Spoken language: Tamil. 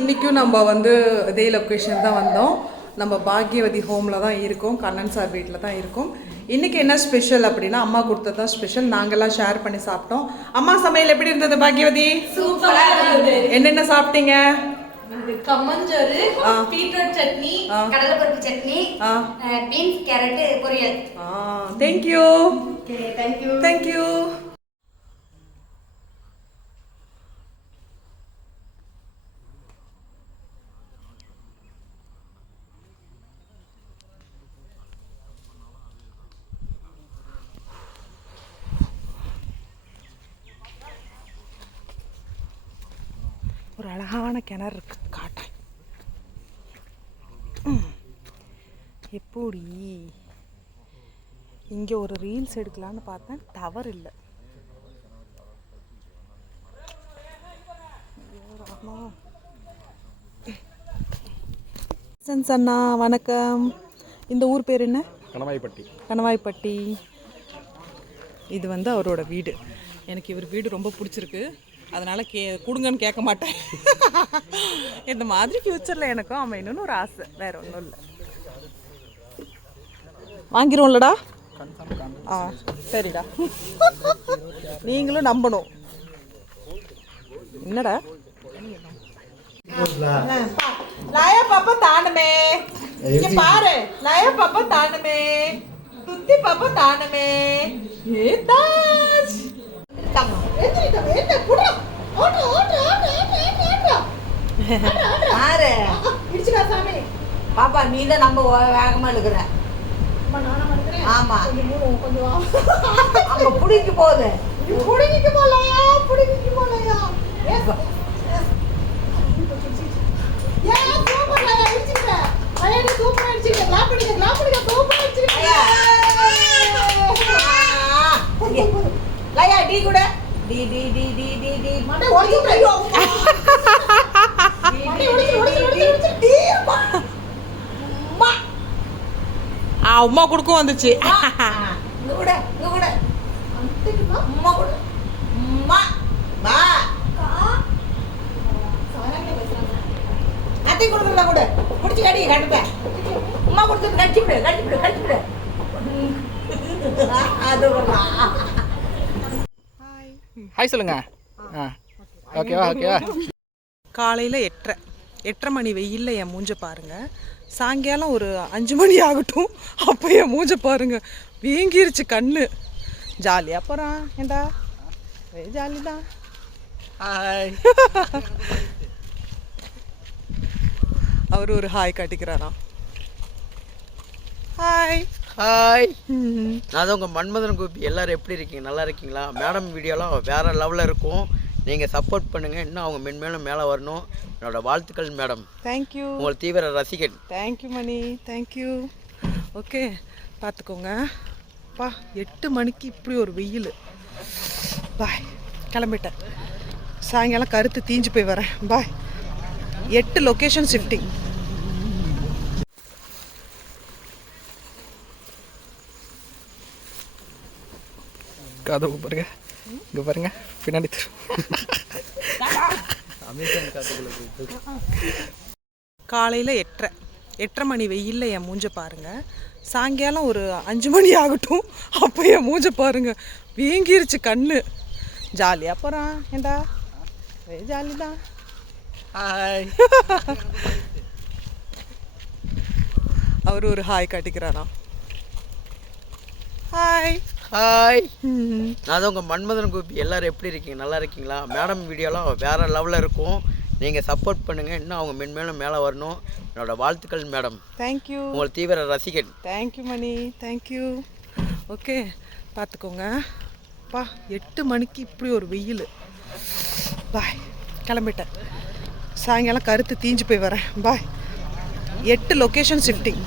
இன்றைக்கும் நம்ம வந்து இதே லொக்கேஷன் தான் வந்தோம். நம்ம பாக்யவதி ஹோமில் தான் இருக்கோம். கண்ணன் சார் வீட்டில் தான் இருக்கோம். இன்றைக்கி என்ன ஸ்பெஷல் அப்படின்னா அம்மா கொடுத்தது தான் ஸ்பெஷல் நாங்கள்லாம் ஷேர் பண்ணி சாப்பிட்டோம். அம்மா சமையல் எப்படி இருந்தது பாக்யவதி? என்னென்ன சாப்பிட்டீங்க? கம்மஞ்சோறு. பீட்ரூட் சட்னி. கடலைப்பருப்பு சட்னி பீன்ஸ் கேரட் பொரியல். ஆ தேங்க்யூ தேங்க்யூ தேங்க்யூ ஒரு அழகான கிணறு இருக்கு. காட்டேன். எப்படி? இங்கே ஒரு ரீல்ஸ் எடுக்கலான்னு பார்த்தேன். டவர் இல்லை. அண்ணா வணக்கம். இந்த ஊர் பேர் என்ன? கணவாய்ப்பட்டி. கணவாய்ப்பட்டி. இது வந்து அவரோட வீடு. எனக்கு இவர் வீடு ரொம்ப பிடிச்சிருக்கு. அதனால் கே கொடுங்கன்னு கேட்க மாட்டேன். இந்த மாதிரி ஃப்யூச்சரில் எனக்கும் அமையணும்னு ஒரு ஆசை. வேற ஒன்றும் இல்லை. வாங்கிருவோம்லடா? ஆ சரிடா. நீங்களும் நம்பணும். என்னடா? லய பாப்பா தானுமே இங்க பாரு. லய பாப்பா தானுமே. துத்தி பாப்பா தானுமே. ஏ தாஜ் பாப்பா நீ தான் நம்ம வேகமா இருக்கிற ஆமா. அங்க புடிக்க போகுது. போலையா புடிக்கிட்டு போலையா. டீ கூட. டி டி டி டி டி டி. மண்டை ஓடிச்சு மண்டை ஓடிச்சு ஓடிச்சு ஓடிச்சு டீ அம்மா. ஆ உமா கொடுக்கும் வந்துச்சு. இங்க கூட இங்க கூட. அம்மா கூட. அம்மா. பா அத்தை கொடுக்குறதா கூட. பிடிச்சி கடி கட்டுப்பேன் அம்மா கொடுத்துட்டு கடிச்சு விடு கடிச்சு விடு கடிச்சு விடு. அது ஹாய் சொல்லுங்க. ஆ. ஓகேவா ஓகேவா காலையில் எட்டரை. எட்டரை மணி வெயிலில் என் மூஞ்ச பாருங்க. சாயங்காலம் ஒரு அஞ்சு மணி ஆகட்டும். அப்போ என் மூஞ்ச பாருங்க. வீங்கிருச்சு கண்ணு. ஜாலியாக போகிறான் ஏண்டா? ஒரே ஜாலி தான் அவர் ஒரு ஹாய் காட்டிக்கிறாராம். Hi hi. நான் தான் உங்கள் மன்மதன் கோபி. எல்லாரும் எப்படி இருக்கீங்க? நல்லா இருக்கீங்களா? மேடம் வீடியோலாம் வேறு லெவலில் இருக்கும். நீங்கள் சப்போர்ட் பண்ணுங்கள் இன்னும் அவங்க மென்மேலும் மேலே வரணும். என்னோட வாழ்த்துக்கள் மேடம். தேங்க்யூ உங்கள் தீவிர ரசிகன். தேங்க்யூ மணி. தேங்க்யூ ஓகே பார்த்துக்கோங்க பா எட்டு மணிக்கு இப்படி ஒரு வெயில். பாய் கிளம்பிட்டேன். சாயங்காலம் கருத்து தீஞ்சு போய் வரேன். பாய். எட்டு லொக்கேஷன் ஷிஃப்டிங் கதவு பாருங்க இங்கே பாருங்க பின்னாடி திரு காலையில் எட்டரை. எட்டரை மணி வெயிலில் என் மூஞ்ச பாருங்க. சாயங்காலம் ஒரு அஞ்சு மணி ஆகட்டும். அப்போ என் மூஞ்ச பாருங்க. வீங்கிருச்சு கண்ணு. ஜாலியாக போகிறான் ஏண்டா? ஜாலி தான். ஹாய் அவர் ஒரு ஹாய் காட்டிக்கிறாராம். ஹாய் ஹாய் நான் தான் உங்கள் மன்மதன் கோபி. எல்லாரும் எப்படி இருக்கீங்க? நல்லா இருக்கீங்களா? மேடம் வீடியோலாம் வேறு லெவலில் இருக்கும். நீங்கள் சப்போர்ட் பண்ணுங்கள் இன்னும் அவங்க மென்மேலும் மேலே வரணும். என்னோட வாழ்த்துக்கள் மேடம் தேங்க்யூ உங்கள் தீவிர ரசிகன். தேங்க்யூ மணி தேங்க்யூ ஓகே பார்த்துக்கோங்க. பா எட்டு மணிக்கு இப்படி ஒரு வெயில். பாய் கிளம்பிட்டேன். சாயங்காலம் கருத்து தீஞ்சு போய் வரேன். பாய் எட்டு லொக்கேஷன் ஷிஃப்டிங்